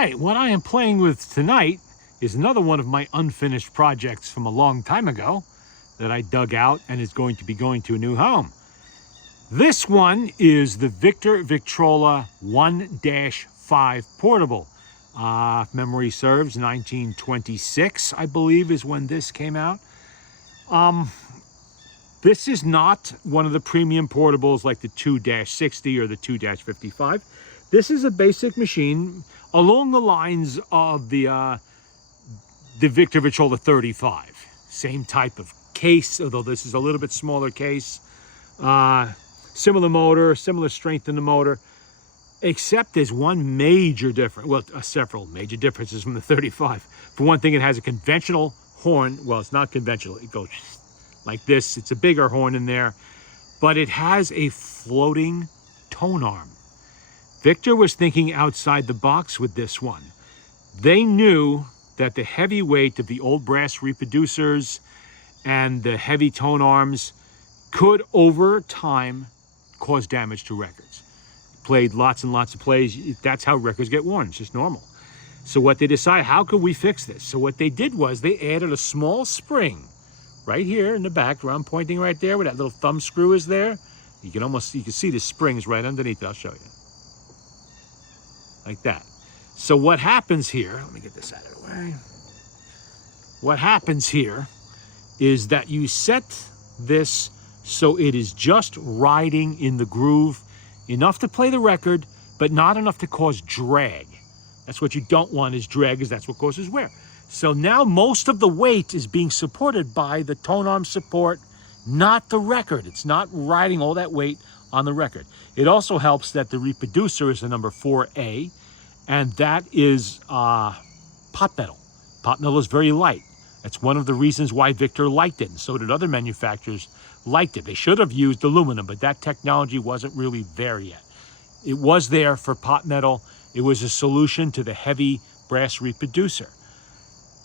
right, what I am playing with tonight is another one of my unfinished projects from a long time ago that I dug out and is going to be going to a new home. This one is the Victrola VV-1-5 portable. If memory serves, 1926, I believe, is when this came out. This is not one of the premium portables like the 2-60 or the 2-55. This is a basic machine along the lines of the Victrola 35. Same type of case, although this is a little bit smaller case. Similar motor, similar strength in the motor, except there's one major difference. Well, several major differences from the 35. For one thing, it has a conventional horn. Well, it's not conventional. It goes like this. It's a bigger horn in there, but it has a floating tone arm. Victor was thinking outside the box with this one. They knew that the heavy weight of the old brass reproducers and the heavy tone arms could, over time, cause damage to records. Played lots and lots of plays. That's how records get worn. It's just normal. So what they decided, how could we fix this? So what they did was they added a small spring right here in the back, where I'm pointing right there, where that little thumb screw is there. You can see the springs right underneath it. I'll show you. Like that. So what happens here, let me get this out of the way. What happens here is that you set this so it is just riding in the groove, enough to play the record, but not enough to cause drag. That's what you don't want, is drag, because that's what causes wear. So now most of the weight is being supported by the tone arm support, not the record. It's not riding all that weight on the record. It also helps that the reproducer is the number 4A, and that is pot metal. Pot metal is very light. That's one of the reasons why Victor liked it, and so did other manufacturers liked it. They should have used aluminum, but that technology wasn't really there yet. It was there for pot metal. It was a solution to the heavy brass reproducer.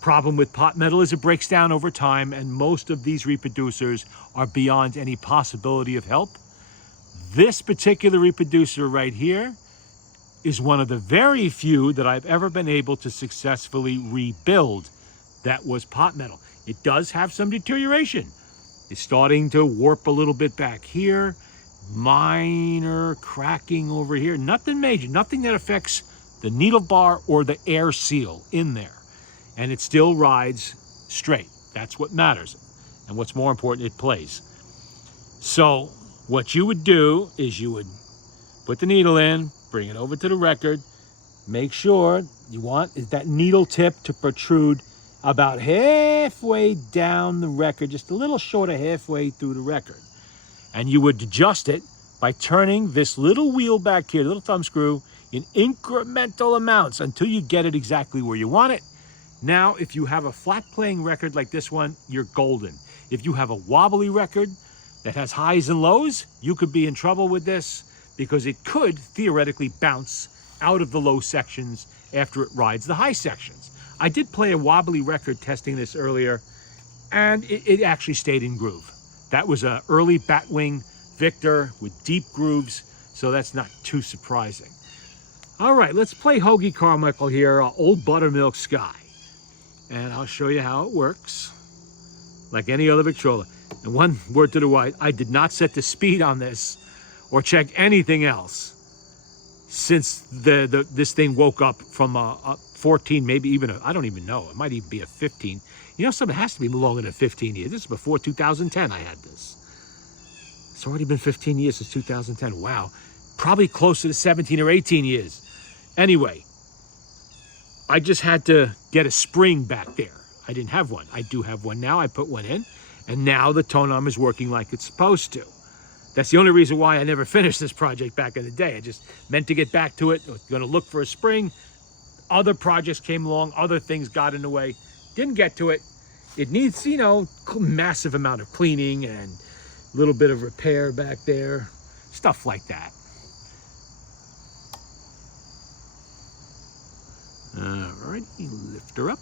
Problem with pot metal is it breaks down over time, and most of these reproducers are beyond any possibility of help. This particular reproducer right here is one of the very few that I've ever been able to successfully rebuild that was pot metal. It does have some deterioration. It's starting to warp a little bit back here. Minor cracking over here. Nothing major, nothing that affects the needle bar or the air seal in there. And it still rides straight. That's what matters. And what's more important, it plays. So what you would do is you would put the needle in, bring it over to the record, make sure you want that needle tip to protrude about halfway down the record, just a little short of halfway through the record. And you would adjust it by turning this little wheel back here, the little thumb screw, in incremental amounts until you get it exactly where you want it. Now, if you have a flat playing record like this one, you're golden. If you have a wobbly record that has highs and lows, you could be in trouble with this, because it could theoretically bounce out of the low sections after it rides the high sections. I did play a wobbly record testing this earlier, and it actually stayed in groove. That was an early Batwing Victor with deep grooves, so that's not too surprising. All right, let's play Hoagie Carmichael here, Old Buttermilk Sky. And I'll show you how it works, like any other Victrola. And one word to the wise, I did not set the speed on this or check anything else since this thing woke up from a 14, maybe even I don't even know. It might even be a 15. You know, something has to be longer than 15 years. This is before 2010 I had this. It's already been 15 years since 2010. Wow. Probably closer to 17 or 18 years. Anyway, I just had to get a spring back there. I didn't have one. I do have one now. I put one in, and now the tone arm is working like it's supposed to. That's the only reason why I never finished this project back in the day. I just meant to get back to it. I was going to look for a spring. Other projects came along. Other things got in the way. Didn't get to it. It needs, you know, massive amount of cleaning and a little bit of repair back there. Stuff like that. All right, lift her up.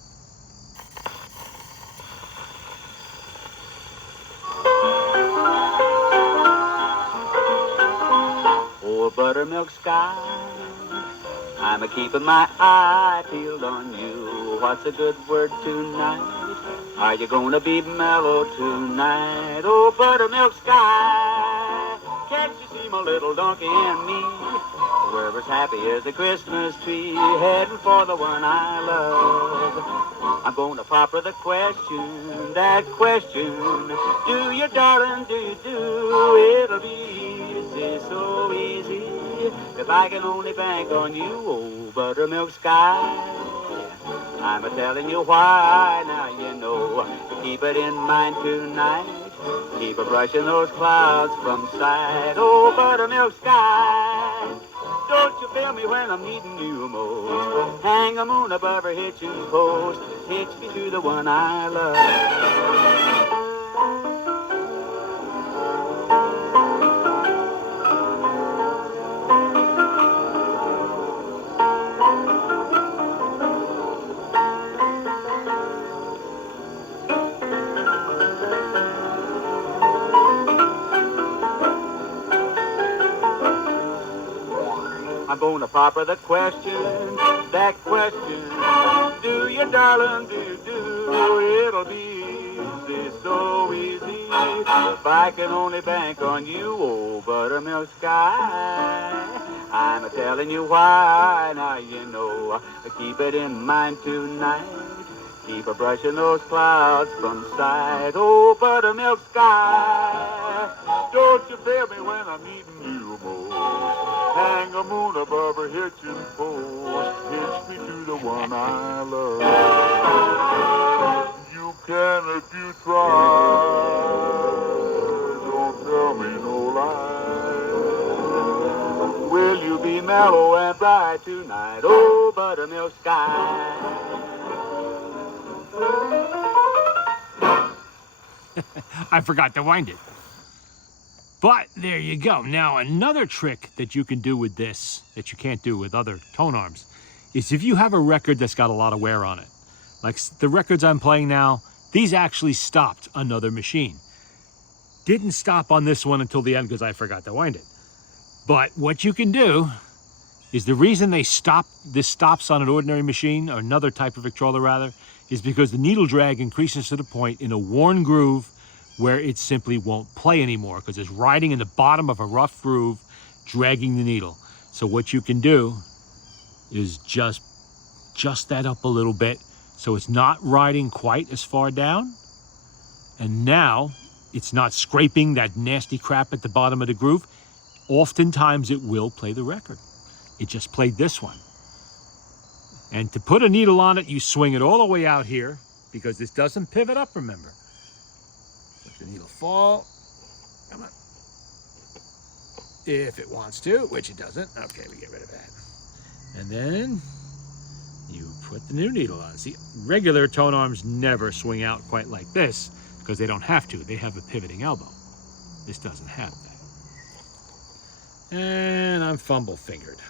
Oh, buttermilk sky, I'm a-keeping my eye peeled on you. What's a good word tonight? Are you gonna be mellow tonight? Oh, buttermilk sky, can't you see my little donkey and me? We're as happy as a Christmas tree, heading for the one I love. I'm gonna pop her the question, that question. Do you, darling, do you do? It'll be easy, so easy, if I can only bank on you, oh, buttermilk sky. I'm a-telling you why, now you know. Keep it in mind tonight. Keep a-brushing those clouds from sight. Oh, buttermilk sky, don't you feel me when I'm needing you most? Hang a moon above her hitching post. Hitch me to the one I love. I'm gonna pop her the question, that question. Do you, darling, do you do? It'll be easy, so easy, if I can only bank on you, oh, buttermilk sky. I'm a-telling you why, now you know. Keep it in mind tonight. Keep a-brushing those clouds from sight. Oh, buttermilk sky, don't you feel me when I'm needing you most? Hang a moon above her hitching post. Hitch me to the one I love. You can if you try. Don't tell me no lie. Will you be mellow and bright tonight? Oh, buttermilk sky. I forgot to wind it. But there you go. Now, another trick that you can do with this that you can't do with other tone arms is if you have a record that's got a lot of wear on it. Like the records I'm playing now, these actually stopped another machine. Didn't stop on this one until the end because I forgot to wind it. But what you can do is the reason this stops on an ordinary machine, or another type of Victrola rather, is because the needle drag increases to the point in a worn groove where it simply won't play anymore because it's riding in the bottom of a rough groove, dragging the needle. So what you can do is just that up a little bit so it's not riding quite as far down. And now it's not scraping that nasty crap at the bottom of the groove. Oftentimes it will play the record. It just played this one. And to put a needle on it, you swing it all the way out here because this doesn't pivot up, remember. Let the needle fall. Come on. If it wants to, which it doesn't. Okay, we get rid of that. And then you put the new needle on. See, regular tone arms never swing out quite like this because they don't have to. They have a pivoting elbow. This doesn't have that. And I'm fumble fingered,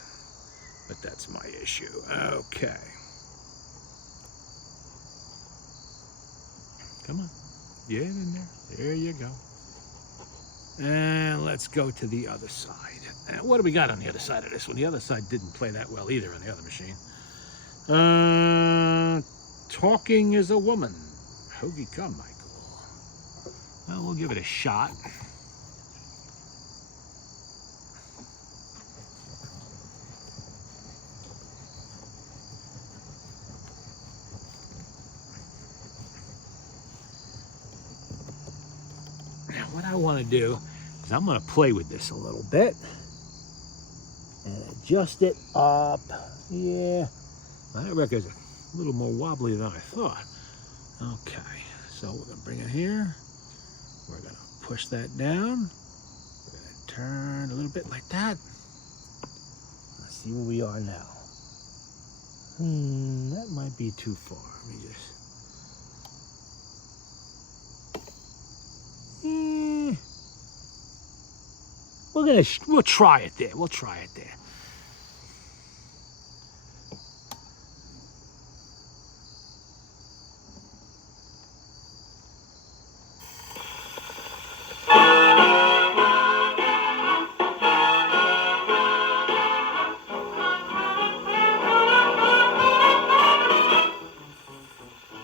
but that's my issue. Okay. Come on, get in there. There you go. And let's go to the other side. And what do we got on the other side of this one? The other side didn't play that well either on the other machine. Talking is a woman. Hoagie come, Michael. Well, we'll give it a shot. Now, what I want to do is I'm going to play with this a little bit and adjust it up. Yeah, that record's a little more wobbly than I thought. Okay, so we're going to bring it here. We're going to push that down. We're going to turn a little bit like that. Let's see where we are now. That might be too far. Let me just... We'll try it there. We'll try it there.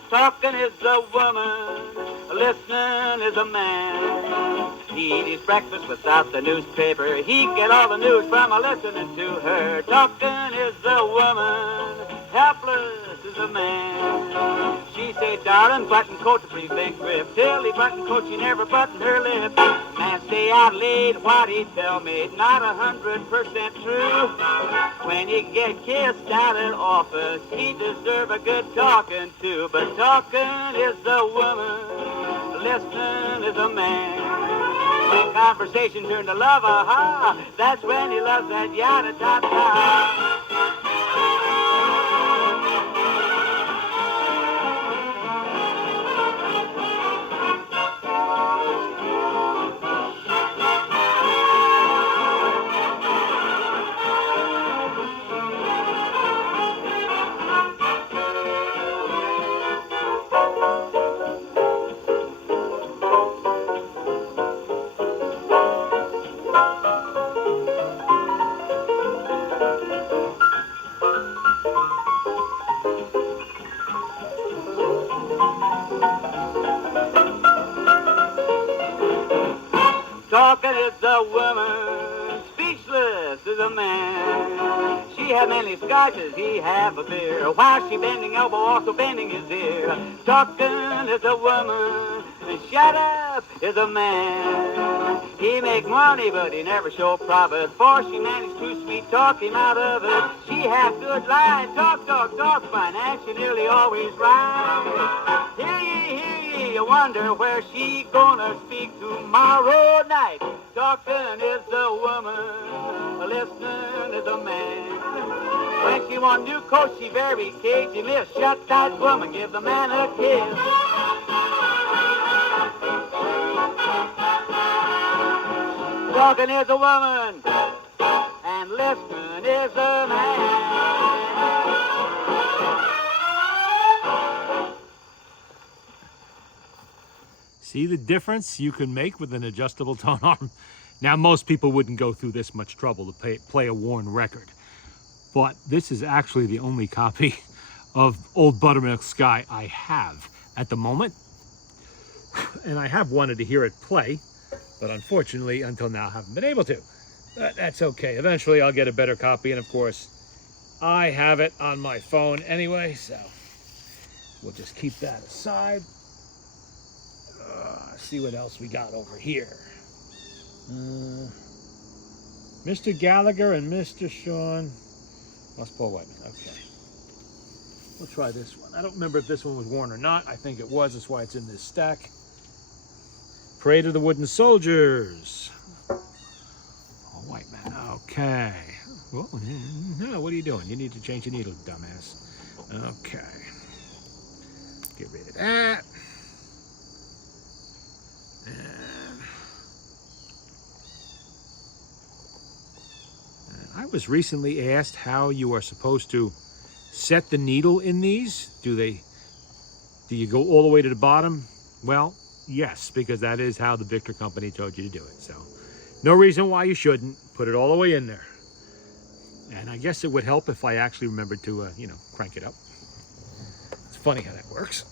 Talking is a woman, listening is a man. He eats breakfast without the newspaper. He get all the news from listening to her. Talking is a woman, helpless is a man. She say, darling, button coat to prevent grip. Till he button coat, she never button her lip. Man stay out late, what he tell me, not 100% true. When he get kissed out at office, he deserve a good talking to. But talking is a woman, listening is a man. When conversation turned to love, aha, that's when he loves that yada-da-da. Talking is a woman, speechless is a man. She had many scotches, he have a beer. While she bending elbow, also bending his ear. Talking is a woman, and shut up is a man. He make money, but he never show profit. For she managed to sweet talk him out of it. She have good line, talk, financially nearly always right. Hear ye, you wonder where she gonna speak tomorrow night. Talking is a woman, listening is a man. When she want new coat, she very cagey. Miss, shut tight woman, give the man a kiss. Talking is a woman, and listening is a man. See the difference you can make with an adjustable tone arm? Now, most people wouldn't go through this much trouble to play a worn record, but this is actually the only copy of Old Buttermilk Sky I have at the moment. And I have wanted to hear it play, but unfortunately, until now, I haven't been able to. But that's okay. Eventually, I'll get a better copy, and of course, I have it on my phone anyway, so we'll just keep that aside. See what else we got over here. Mr. Gallagher and Mr. Sean. Lost Paul Whiteman. Okay. We'll try this one. I don't remember if this one was worn or not. I think it was. That's why it's in this stack. Parade of the Wooden Soldiers. Paul Whiteman. Okay. Well, no, what are you doing? You need to change your needle, dumbass. Okay. Get rid of that. I was recently asked how you are supposed to set the needle in these. Do you go all the way to the bottom? Well, yes, because that is how the Victor company told you to do it. So no reason why you shouldn't. Put it all the way in there. And I guess it would help if I actually remembered to, crank it up. It's funny how that works.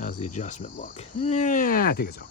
How's the adjustment look? Yeah, I think it's okay.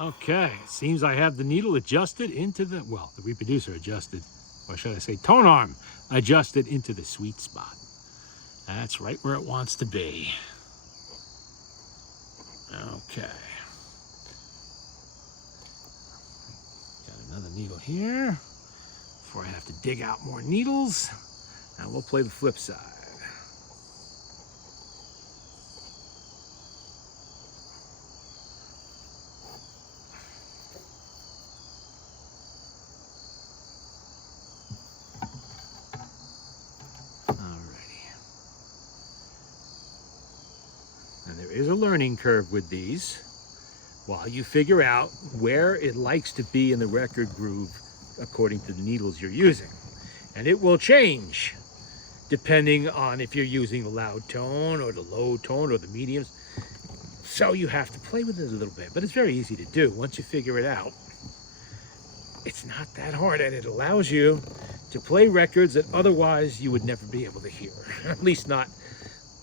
Okay, seems I have the needle adjusted into the, well, the reproducer adjusted, or should I say tone arm adjusted into the sweet spot. That's right where it wants to be. Okay. Got another needle here before I have to dig out more needles. Now we'll play the flip side. And there is a learning curve with these while you figure out where it likes to be in the record groove according to the needles you're using. And it will change depending on if you're using the loud tone or the low tone or the mediums. So you have to play with it a little bit, but it's very easy to do once you figure it out. It's not that hard, and it allows you to play records that otherwise you would never be able to hear, at least not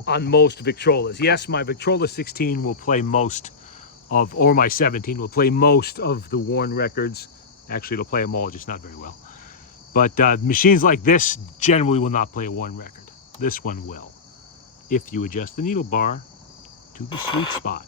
on most Victrolas. Yes, my Victrola 16 will play most of, or my 17 will play most of the worn records. Actually, it'll play them all, just not very well. But machines like this generally will not play a worn record. This one will, if you adjust the needle bar to the sweet spot.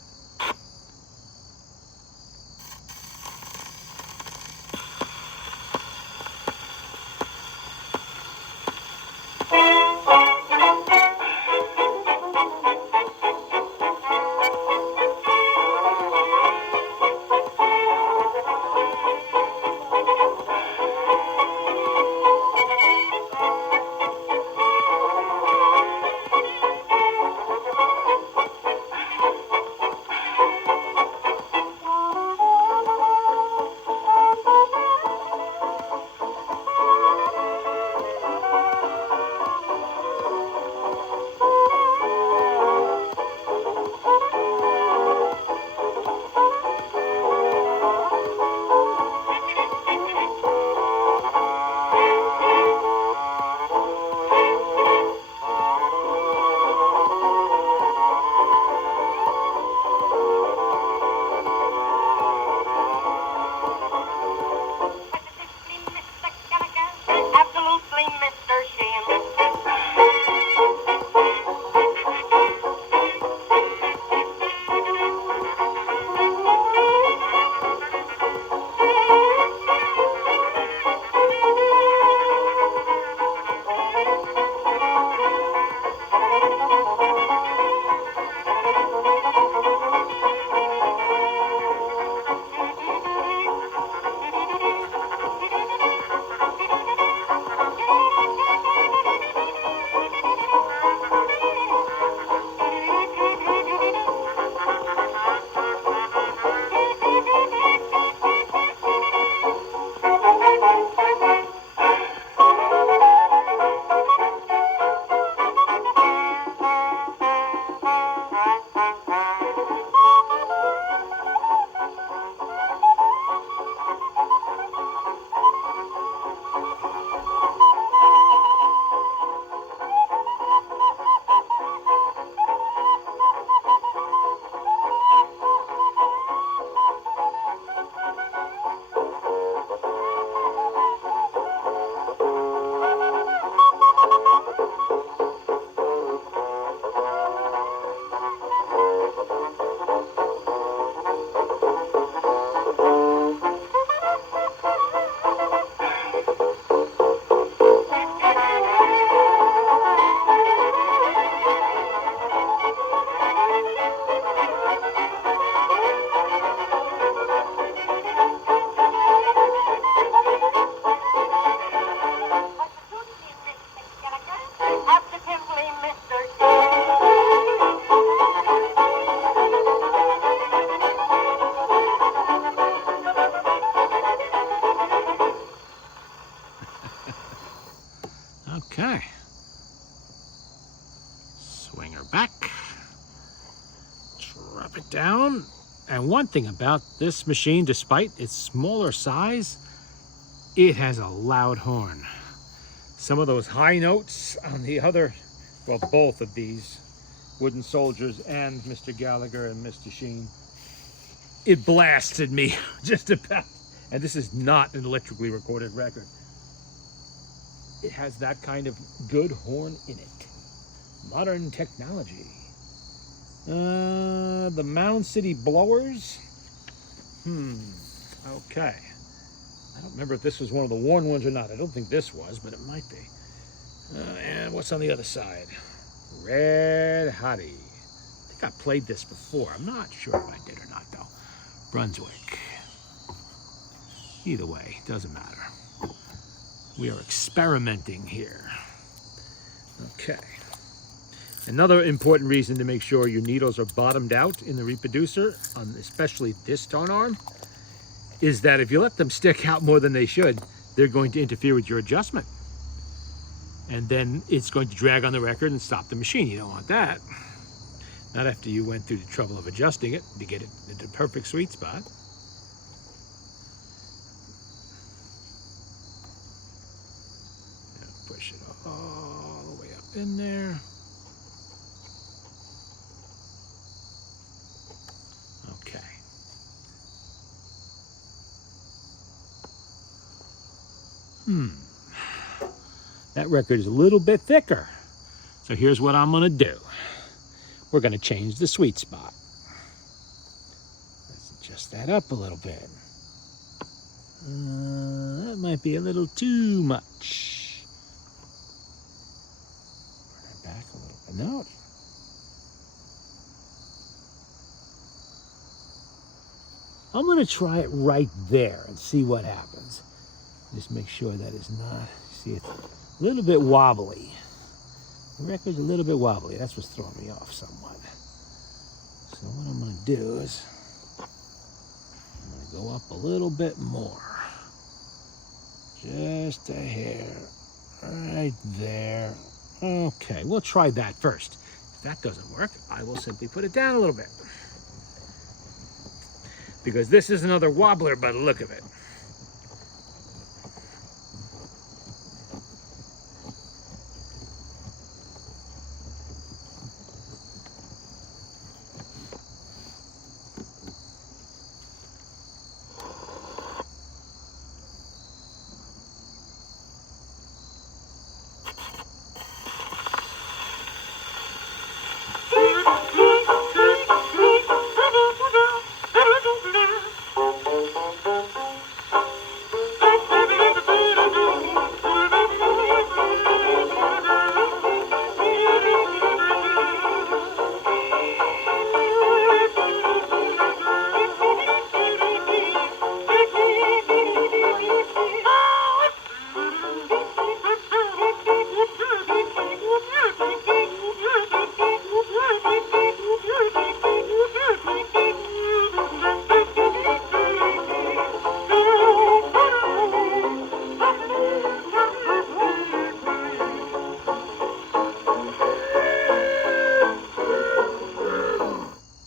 Okay. Swing her back. Drop it down. And one thing about this machine, despite its smaller size, it has a loud horn. Some of those high notes on the other, well, both of these, Wooden Soldiers and Mr. Gallagher and Mr. Sheen, it blasted me just about. And this is not an electrically recorded record. It has that kind of good horn in it. Modern technology. The Mound City Blowers. Okay. I don't remember if this was one of the worn ones or not. I don't think this was, but it might be. And what's on the other side? Red Hottie. I think I played this before. I'm not sure if I did or not, though. Brunswick. Either way, doesn't matter. We are experimenting here. Okay. Another important reason to make sure your needles are bottomed out in the reproducer, especially this tone arm, is that if you let them stick out more than they should, they're going to interfere with your adjustment. And then it's going to drag on the record and stop the machine. You don't want that. Not after you went through the trouble of adjusting it to get it into the perfect sweet spot. Push it all the way up in there. Okay. That record is a little bit thicker. So here's what I'm gonna do. We're gonna change the sweet spot. Let's adjust that up a little bit. That might be a little too much. Bring it back a little bit. No. I'm gonna try it right there and see what happens. Just make sure that it's not, see, it's a little bit wobbly. The record's a little bit wobbly. That's what's throwing me off somewhat. So what I'm gonna do is, I'm gonna go up a little bit more. Just a hair, right there. Okay, we'll try that first. If that doesn't work, I will simply put it down a little bit. Because this is another wobbler by the look of it.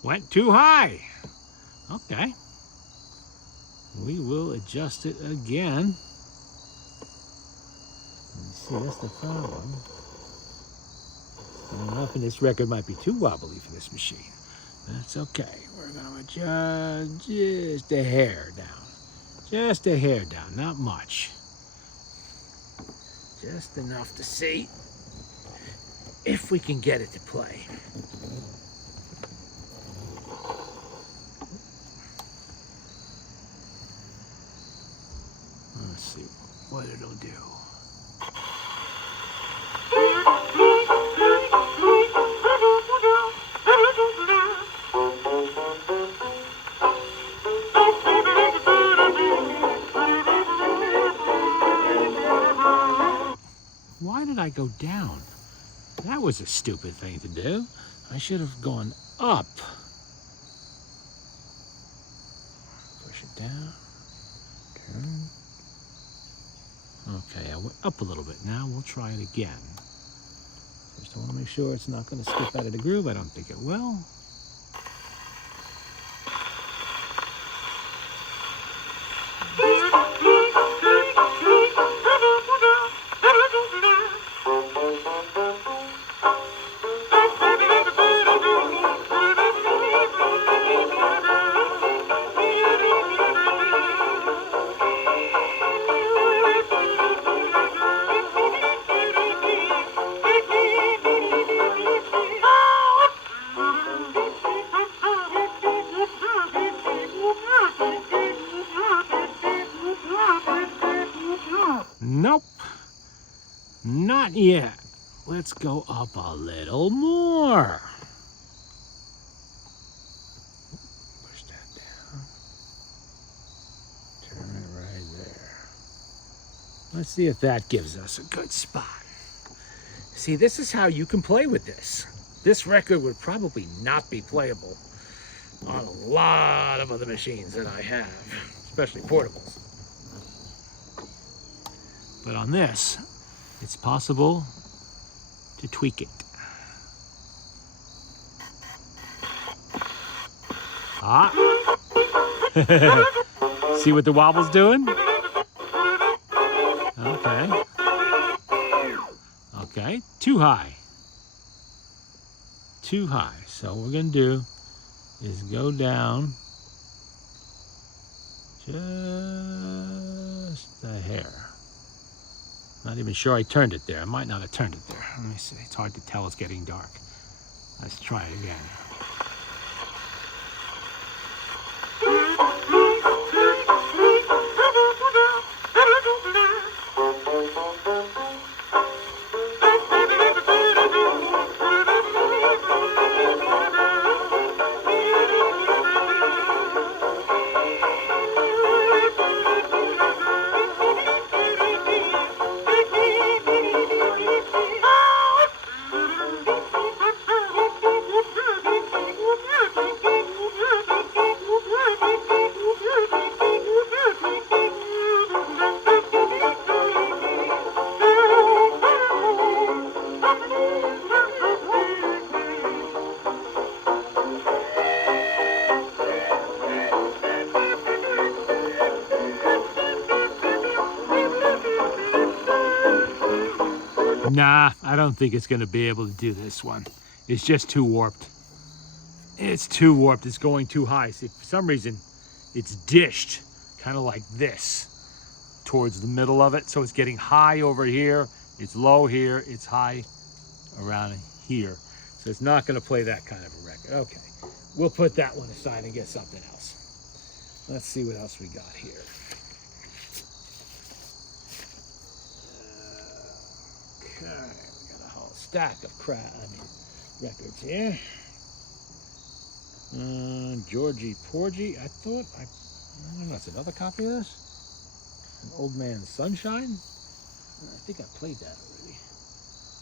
Went too high. Okay. We will adjust it again. See, that's the problem. Enough, and this record might be too wobbly for this machine. That's okay. We're going to adjust just a hair down. Just a hair down, not much. Just enough to see if we can get it to play. Let's see what it'll do. Why did I go down? That was a stupid thing to do. I should have gone up. Push it down. Turn. Okay, I went up a little bit. Now we'll try it again. Just want to make sure it's not going to skip out of the groove. I don't think it will. Not yet. Let's go up a little more. Push that down. Turn it right there. Let's see if that gives us a good spot. See, this is how you can play with this. This record would probably not be playable on a lot of other machines that I have, especially portables. But on this, it's possible to tweak it. Ah! See what the wobble's doing? Okay. Okay, too high. Too high. So what we're gonna do is go down just a hair. Not even sure I turned it there. I might not have turned it there. Let me see. It's hard to tell. It's getting dark. Let's try it again. Nah, I don't think it's going to be able to do this one. It's just too warped. It's too warped. It's going too high. See, for some reason, it's dished kind of like this towards the middle of it. So it's getting high over here. It's low here. It's high around here. So it's not going to play that kind of a record. Okay, we'll put that one aside and get something else. Let's see what else we got here. Okay, we got a whole stack of records here. Georgie Porgy. I don't know, that's another copy of this. An Old Man Sunshine. I think I played that already.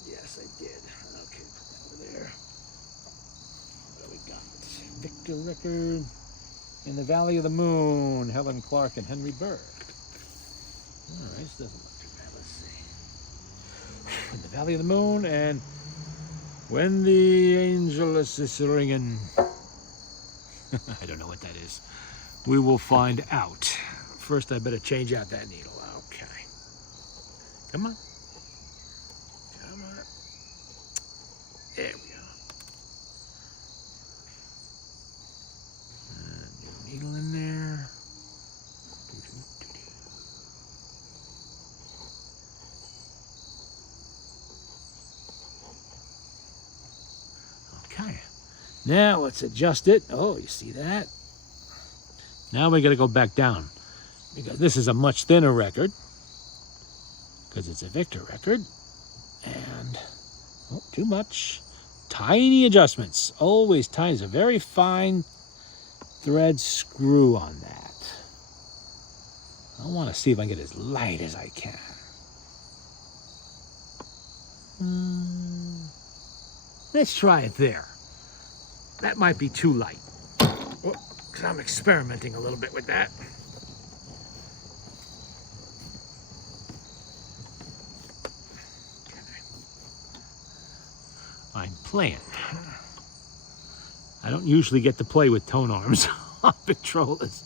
Yes, I did. Okay, put that over there. What do we got? Victor record. In the Valley of the Moon. Helen Clark and Henry Burr. All right, this doesn't look too bad. Let's see. In the Valley of the Moon and When the Angel is Ringing. I don't know what that is. We will find out. First, I better change out that needle. Okay. Come on. Come on. There we go. New needle in there. Okay. Now let's adjust it. Oh, you see that? Now we got to go back down because this is a much thinner record because it's a Victor record. And oh, too much. Tiny adjustments. Always tiny. There's a very fine thread screw on that. I want to see if I can get as light as I can. Let's try it there. That might be too light. Because I'm experimenting a little bit with that. Okay. I'm playing. I don't usually get to play with tone arms on Victrolas.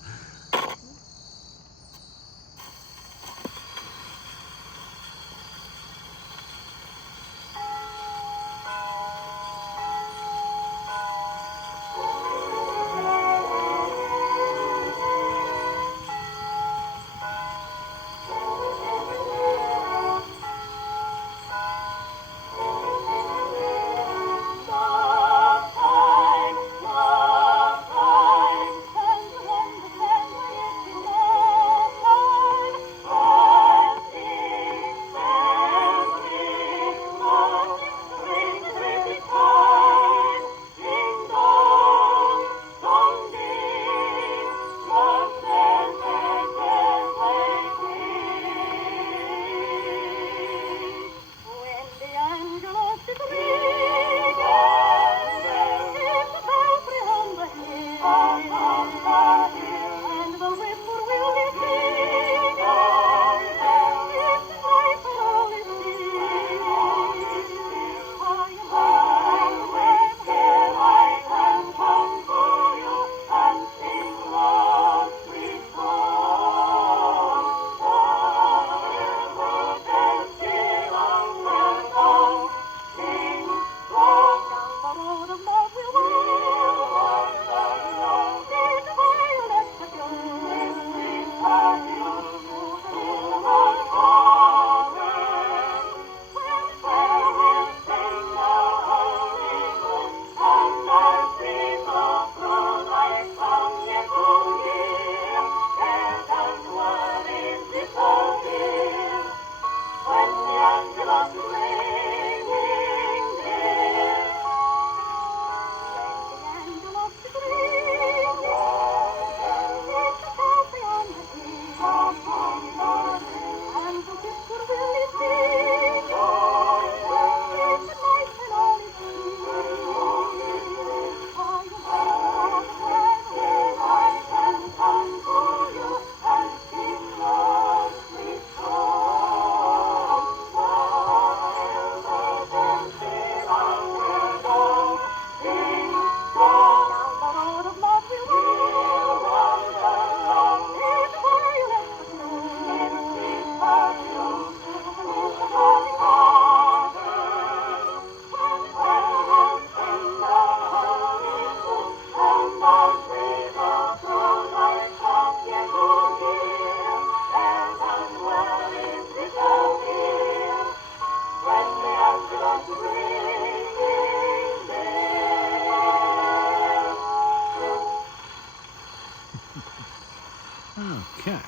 Okay.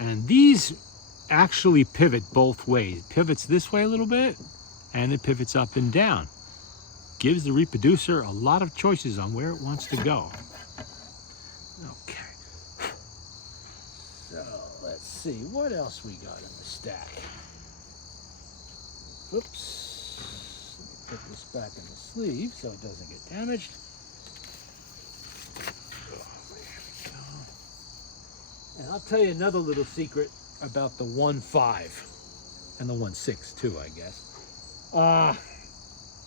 And these actually pivot both ways. It pivots this way a little bit, and it pivots up and down. Gives the reproducer a lot of choices on where it wants to go. Okay. So let's see what else we got in the stack. Oops. Put this back in the sleeve so it doesn't get damaged. And I'll tell you another little secret about the 1-5 and the 1-6 too, I guess.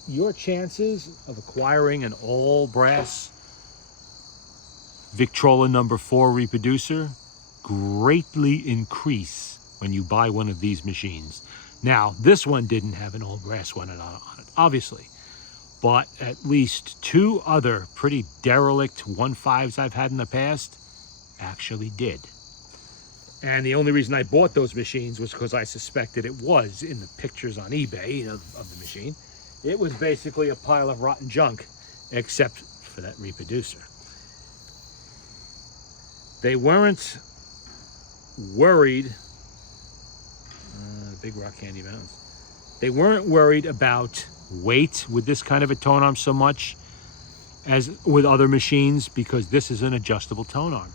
Your chances of acquiring an all brass Victrola #4 reproducer greatly increase when you buy one of these machines. Now, this one didn't have an all brass one on it, obviously, but at least 2 other pretty derelict 1-5s I've had in the past actually did. And the only reason I bought those machines was because I suspected it was in the pictures on eBay of the machine. It was basically a pile of rotten junk, except for that reproducer. They weren't worried, Big Rock Candy Mountains. They weren't worried about weight with this kind of a tone arm so much as with other machines, because this is an adjustable tone arm.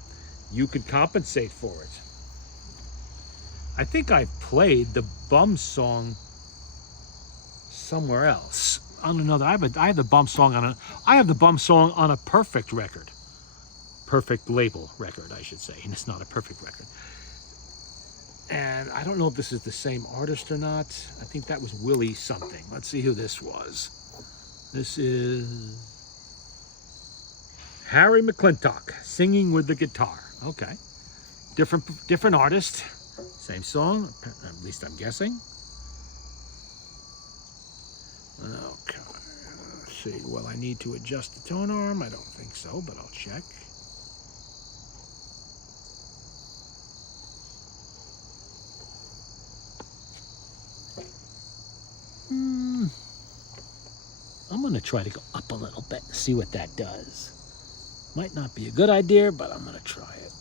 You could compensate for it. I think I've played the Bum song somewhere else. On another, I have the Bum song on a Perfect record. Perfect label record, I should say. And it's not a Perfect record. And I don't know if this is the same artist or not. I think that was Willie something. Let's see who this was. This is Harry McClintock, Singing with the Guitar. Okay. Different artist. Same song, at least I'm guessing. Okay, let's see. Well, I need to adjust the tone arm. I don't think so, but I'll check. I'm going to try to go up a little bit and see what that does. Might not be a good idea, but I'm going to try it.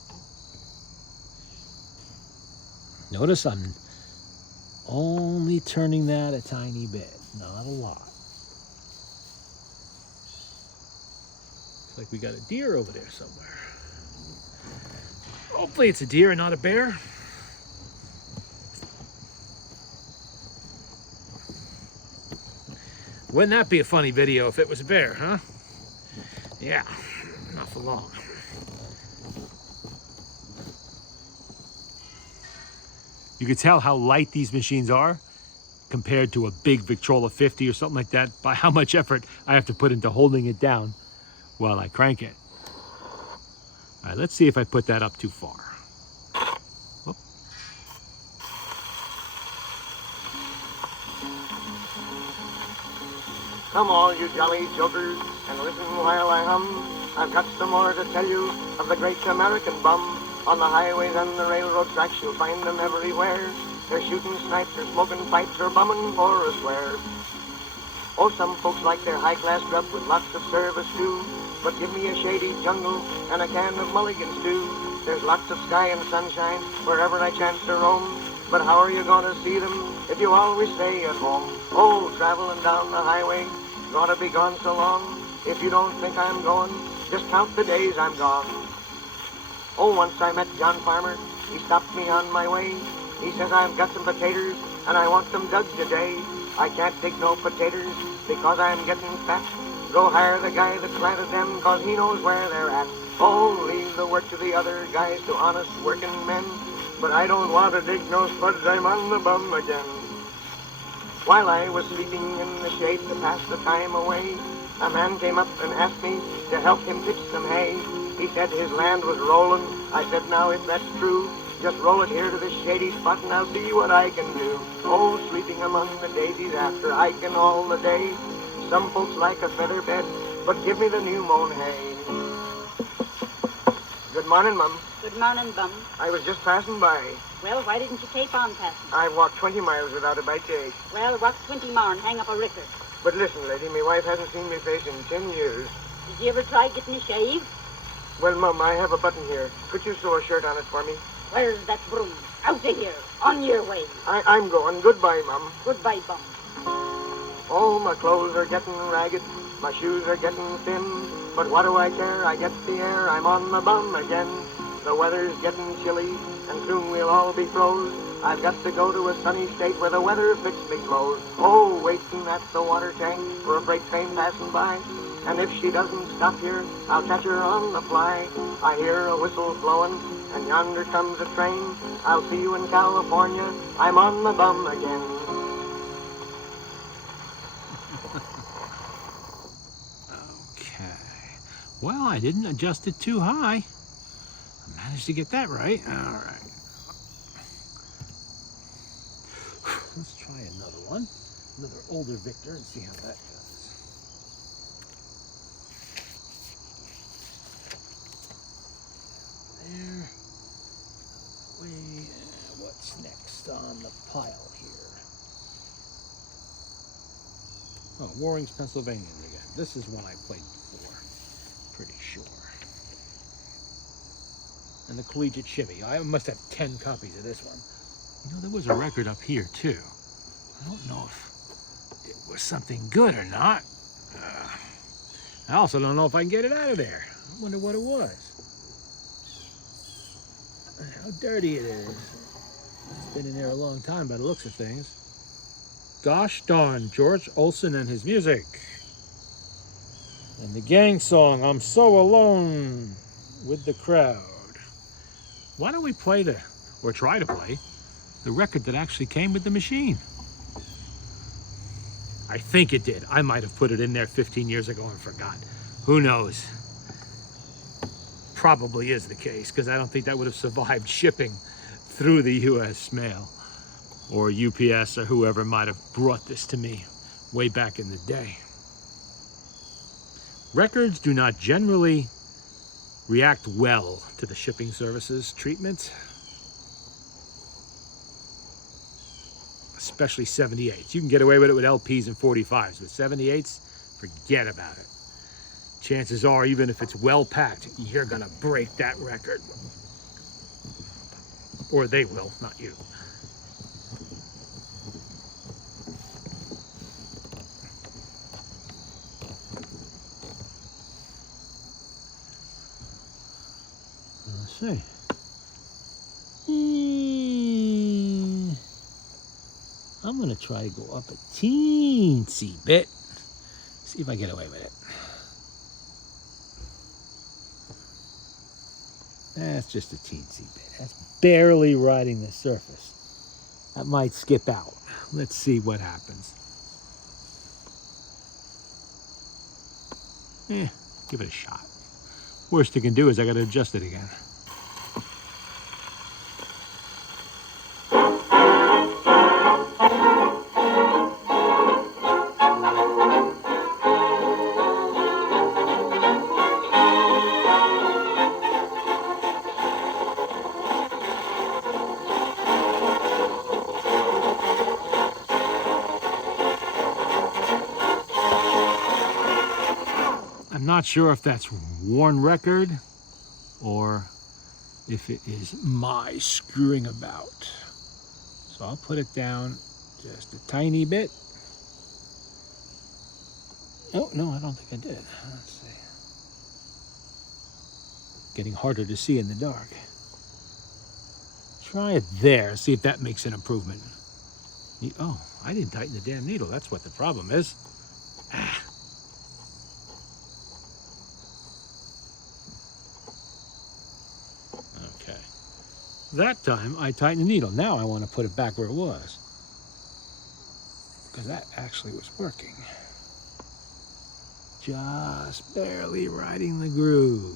Notice I'm only turning that a tiny bit, not a lot. Looks like we got a deer over there somewhere. Hopefully it's a deer and not a bear. Wouldn't that be a funny video if it was a bear, huh? Yeah, not for long. You can tell how light these machines are compared to a big Victrola 50 or something like that by how much effort I have to put into holding it down while I crank it. All right, let's see if I put that up too far. Whoop. Come all you jolly jokers, and listen while I hum. I've got some more to tell you of the great American bum. On the highways and the railroad tracks, you'll find them everywhere. They're shooting snipes, they're smoking pipes, or bumming for a square. Oh, some folks like their high-class grub with lots of service too. But give me a shady jungle and a can of mulligan stew. There's lots of sky and sunshine wherever I chance to roam. But how are you gonna see them if you always stay at home? Oh, traveling down the highway, gonna be gone so long. If you don't think I'm going, just count the days I'm gone. Oh, once I met John Farmer, he stopped me on my way. He says, I've got some potatoes, and I want them dug today. I can't dig no potatoes, because I'm getting fat. Go hire the guy that planted them, cause he knows where they're at. Oh, leave the work to the other guys, to honest working men. But I don't want to dig no spuds, I'm on the bum again. While I was sleeping in the shade to pass the time away, a man came up and asked me to help him pitch some hay. He said his land was rolling. I said, now if that's true, just roll it here to this shady spot and I'll see what I can do. Oh, sleeping among the daisies after hiking all the day. Some folks like a feather bed, but give me the new mown hay. Good morning, Mum. Good morning, Bum. I was just passing by. Well, why didn't you keep on passing? I've walked 20 miles without a bite to eat. Well, walk 20 more and hang up a record. But listen, lady, my wife hasn't seen me face in 10 years. Did you ever try getting a shave? Well, Mum, I have a button here. Could you sew a shirt on it for me? Where's that broom? Out of here. On your way. I'm going. Goodbye, Mum. Goodbye, bum. Oh, my clothes are getting ragged. My shoes are getting thin. But what do I care? I get the air. I'm on the bum again. The weather's getting chilly, and soon we'll all be froze. I've got to go to a sunny state where the weather fits me clothes. Oh, waiting at the water tank for a freight train passing by. And if she doesn't stop here, I'll catch her on the fly. I hear a whistle blowing, and yonder comes a train. I'll see you in California. I'm on the bum again. Okay. Well, I didn't adjust it too high. I managed to get that right. All right. Let's try another one. Another older Victor and see how that goes. There. What's next on the pile here? Oh, Warrings, Pennsylvania again. This is one I played before. Pretty sure. And the Collegiate Shimmy. I must have 10 copies of this one. You know, there was a record up here too. I don't know if it was something good or not. I also don't know if I can get it out of there. I wonder what it was. How dirty it is. It's been in there a long time by the looks of things. Gosh darn, George Olson and his music. And the gang song, I'm So Alone with the Crowd. Why don't we play or try to play, the record that actually came with the machine? I think it did. I might have put it in there 15 years ago and forgot. Who knows? Probably is the case, because I don't think that would have survived shipping through the U.S. mail or UPS or whoever might have brought this to me way back in the day. Records do not generally react well to the shipping services treatment, especially 78s. You can get away with it with LPs and 45s. With 78s, forget about it. Chances are, even if it's well packed, you're gonna break that record. Or they will, not you. Let's see. I'm gonna try to go up a teensy bit. See if I get away with it. That's just a teensy bit. That's barely riding the surface. That might skip out. Let's see what happens. Give it a shot. Worst it can do is I gotta adjust it again. I'm not sure if that's worn record or if it is my screwing about. So I'll put it down just a tiny bit. Oh, no, I don't think I did. Let's see. Getting harder to see in the dark. Try it there, see if that makes an improvement. Oh, I didn't tighten the damn needle. That's what the problem is. Okay. That time I tightened the needle. Now I want to put it back where it was, because that actually was working. Just barely riding the groove.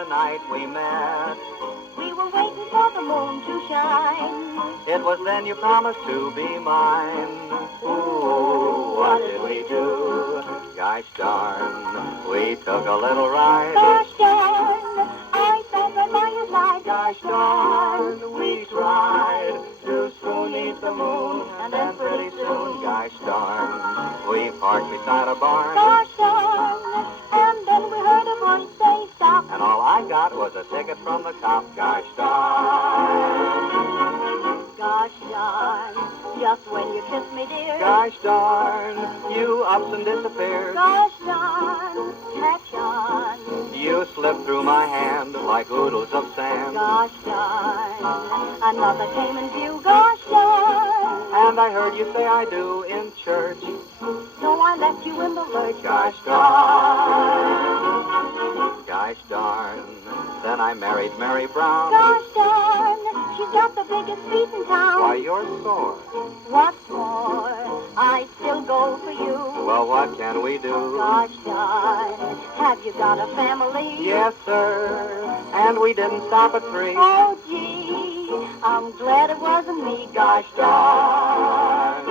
the night we met. We were waiting for the moon to shine. It was then you promised to be mine. Ooh, what did we do? Gosh darn, we took a little ride. Gosh darn, I sat right by your side. Gosh darn, we tried to spoon meet the moon, and then pretty soon, gosh darn, we parked beside a barn. Gosh darn, and then we heard a voice say stop. And all I got was a ticket from the cop. Gosh darn, Gosh darn, just when you kissed me, dear. gosh darn, you ups and disappeared. Gosh darn, catch on. You slipped through my hand like oodles of sand. Gosh darn, another came in view. Gosh darn, And I heard you say I do in church. so I left you in the lurch. Gosh darn, gosh darn. Then I married Mary Brown. Gosh darn, she's got the biggest feet in town. Why, you're sore. What's more, I still go for you. Well, what can we do? Gosh darn, have you got a family? Yes, sir. And we didn't stop at 3. Oh, gee, I'm glad it wasn't me. Gosh darn.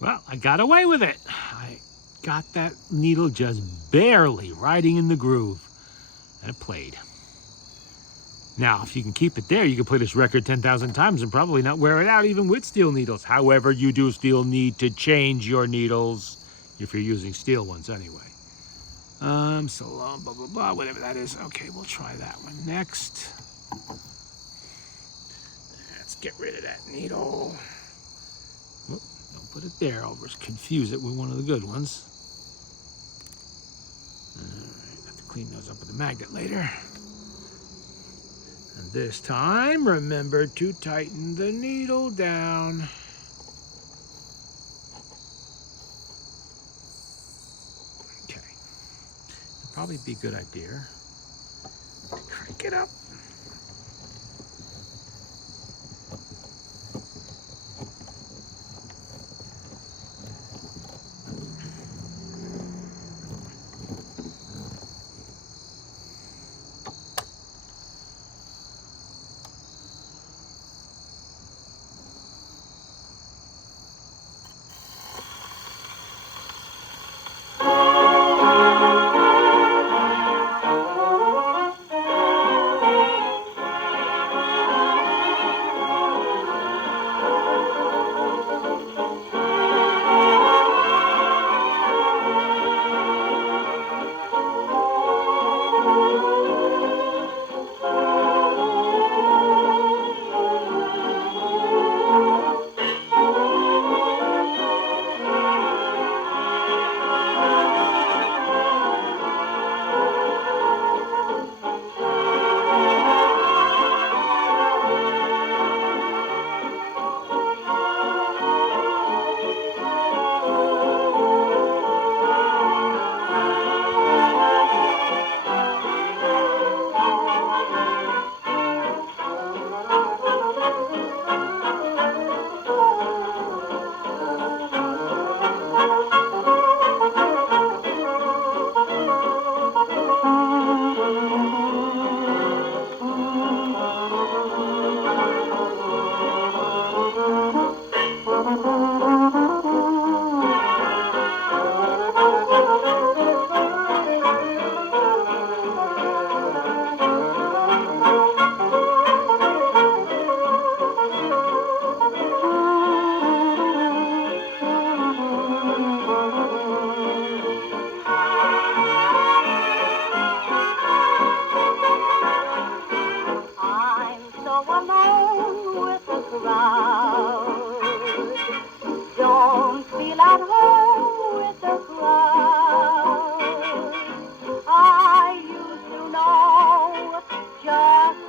Well, I got away with it. I got that needle just barely riding in the groove. And it played. Now, if you can keep it there, you can play this record 10,000 times and probably not wear it out even with steel needles. However, you do still need to change your needles if you're using steel ones anyway. So long, blah, blah, blah, whatever that is. Okay, we'll try that one next. Let's get rid of that needle. Whoop, don't put it there. I'll just confuse it with one of the good ones. All right, have to clean those up with a magnet later. And this time, remember to tighten the needle down. Okay. It'd probably be a good idea. Crank it up.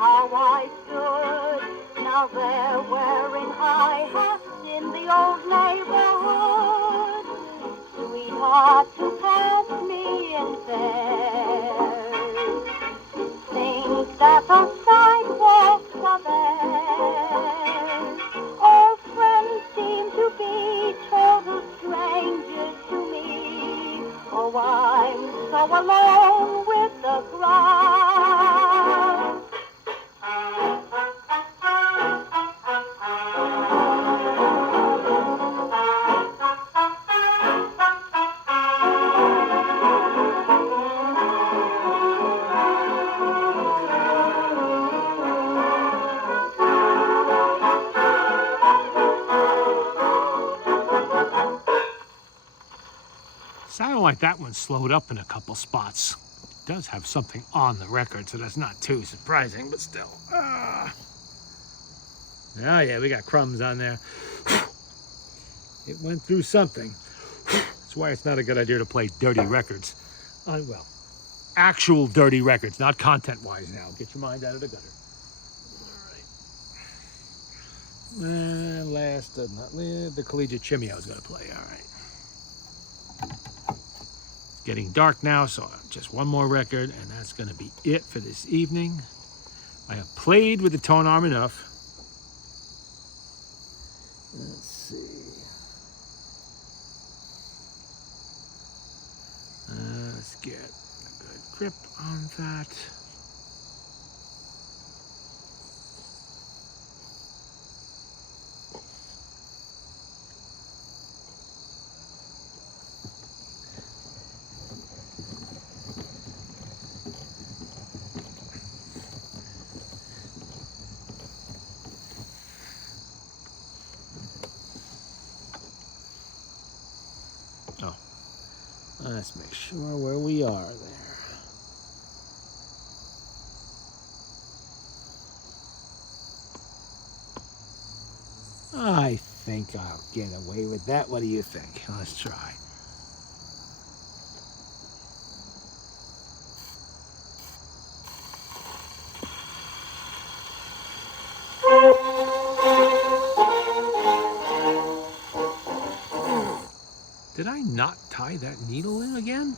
how I stood. Now they're wearing high hats in the old neighborhood. Sweetheart, to pass me in fares. Think that the sidewalks are theirs. All friends seem to be total strangers to me. Oh, I'm so alone with the crowd. Sounded like that one slowed up in a couple spots. It does have something on the record, so that's not too surprising, but still. Oh yeah, we got crumbs on there. It went through something. That's why it's not a good idea to play dirty records. Well, actual dirty records, not content-wise now. Get your mind out of the gutter. All right. And last but not least, the collegiate chimney I was going to play. All right. Getting dark now, so just one more record, and that's going to be it for this evening. I have played with the tone arm enough. Let's see. Let's get a good grip on that. Let's make sure where we are there. I think I'll get away with that. What do you think? Let's try. Did I not tie that needle in again?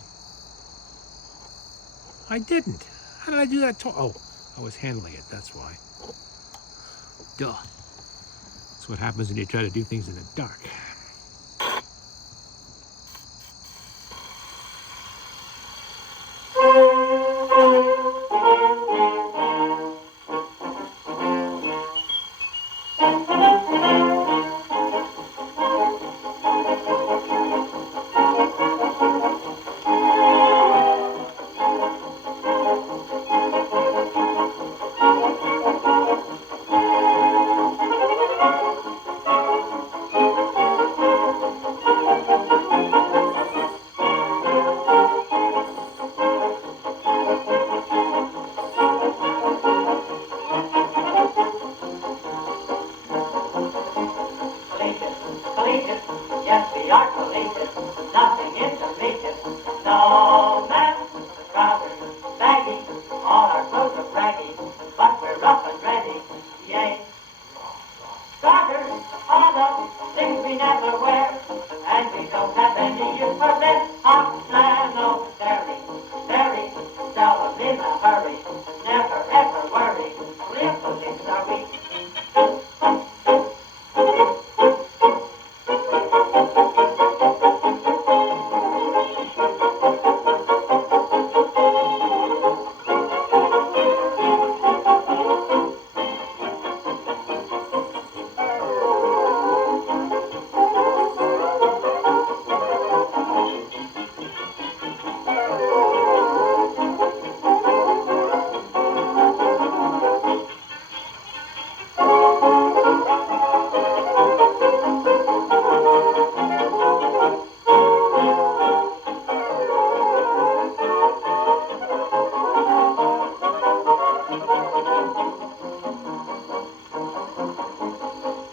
I didn't. How did I do that? Oh, I was handling it. That's why. Duh. That's what happens when you try to do things in the dark. Yes, we are collated. Nothing intermediate. No man, trousers, baggy. All our clothes are braggy, but we're rough and ready. Yay. Starters are the things we never wear, and we don't have any use for red hot flannel. Very, very seldom in a hurry. Never ever worry. Little things are we.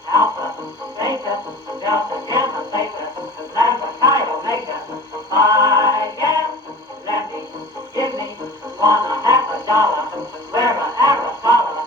Alpha, Beta, Delta, Gamma, Theta, Lambda, Chi, Omega. Phi, Gamma, Lambda, give me $1.50, wear a Arabella.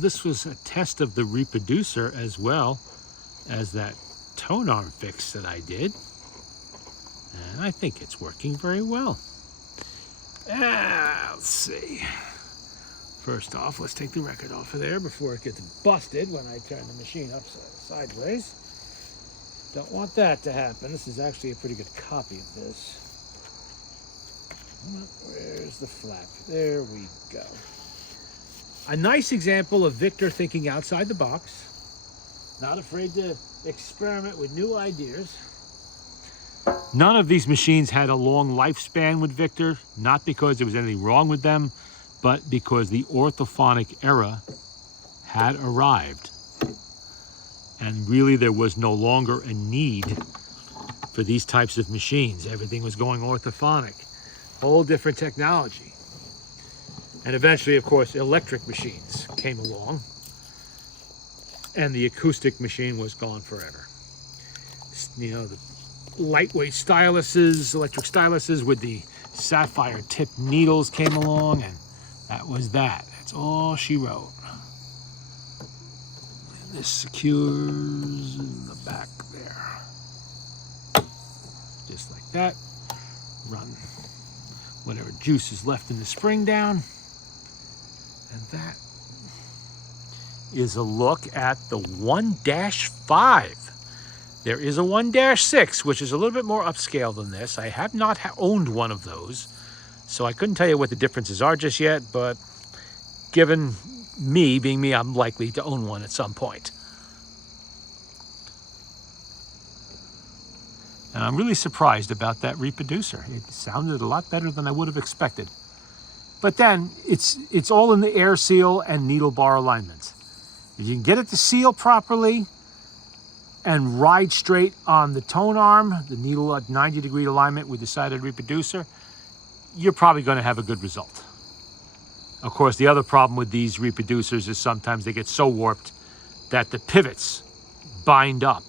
this was a test of the reproducer as well as that tone arm fix that I did. And I think it's working very well. Let's see. First off, let's take the record off of there before it gets busted when I turn the machine sideways. Don't want that to happen. This is actually a pretty good copy of this. Where's the flap? There we go. A nice example of Victor thinking outside the box. Not afraid to experiment with new ideas. None of these machines had a long lifespan with Victor, not because there was anything wrong with them, but because the orthophonic era had arrived. And really there was no longer a need for these types of machines. Everything was going orthophonic. Whole different technology. And eventually, of course, electric machines came along, and the acoustic machine was gone forever. You know, the lightweight styluses, electric styluses with the sapphire tipped needles came along, and that was that. That's all she wrote. And this secures in the back there. Just like that. Run whatever juice is left in the spring down. And that is a look at the 1-5. There is a 1-6, which is a little bit more upscale than this. I have not owned one of those, so I couldn't tell you what the differences are just yet, but given me, being me, I'm likely to own one at some point. And I'm really surprised about that reproducer. It sounded a lot better than I would have expected. But then, it's all in the air seal and needle bar alignments. If you can get it to seal properly and ride straight on the tone arm, the needle at 90-degree alignment with the sided reproducer, you're probably going to have a good result. Of course, the other problem with these reproducers is sometimes they get so warped that the pivots bind up,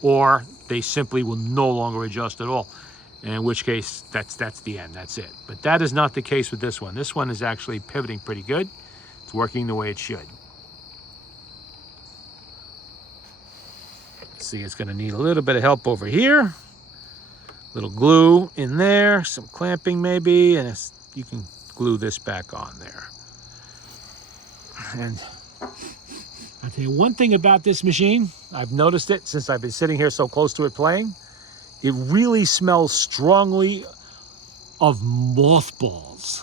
or they simply will no longer adjust at all. In which case, that's the end, that's it. But that is not the case with this one. This one is actually pivoting pretty good. It's working the way it should. See, it's gonna need a little bit of help over here. A little glue in there, some clamping maybe, and you can glue this back on there. And I'll tell you one thing about this machine. I've noticed it since I've been sitting here so close to it playing. It really smells strongly of mothballs.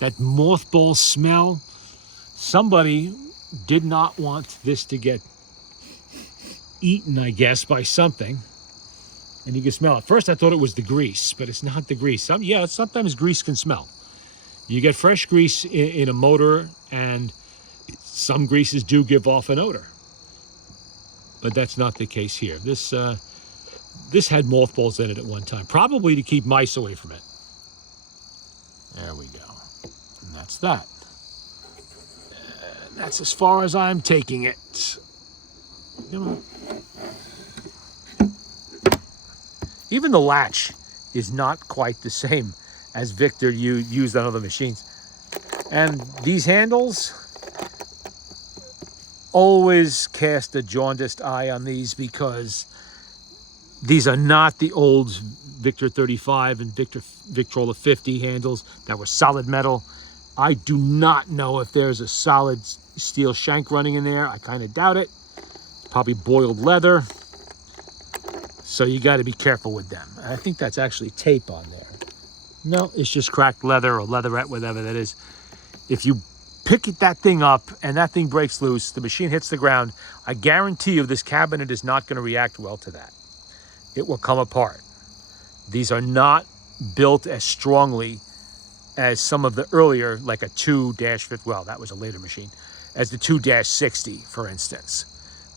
That mothball smell. Somebody did not want this to get eaten, I guess, by something. And you can smell it. First I thought it was the grease, but it's not the grease. Sometimes grease can smell. You get fresh grease in a motor, and some greases do give off an odor. But that's not the case here. This had mothballs in it at one time, probably to keep mice away from it. There we go. And that's that. And that's as far as I'm taking it. Come on. Even the latch is not quite the same as Victor used on other machines. And these handles, always cast a jaundiced eye on these, because these are not the old Victor 35 and Victrola 50 handles that were solid metal. I do not know if there's a solid steel shank running in there. I kind of doubt it. Probably boiled leather. So you got to be careful with them. I think that's actually tape on there. No, it's just cracked leather or leatherette, whatever that is. If you pick that thing up and that thing breaks loose, the machine hits the ground, I guarantee you this cabinet is not going to react well to that. It will come apart. These are not built as strongly as some of the earlier, like a 2-50, well, that was a later machine, as the 2-60, for instance.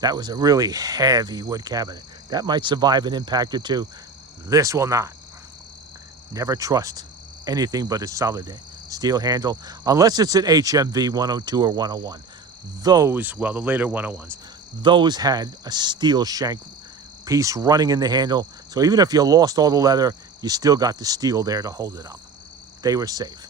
That was a really heavy wood cabinet. That might survive an impact or two. This will not. Never trust anything but a solid steel handle, unless it's an HMV 102 or 101. Those, well, the later 101s, those had a steel shank piece running in the handle. So even if you lost all the leather, you still got the steel there to hold it up. They were safe.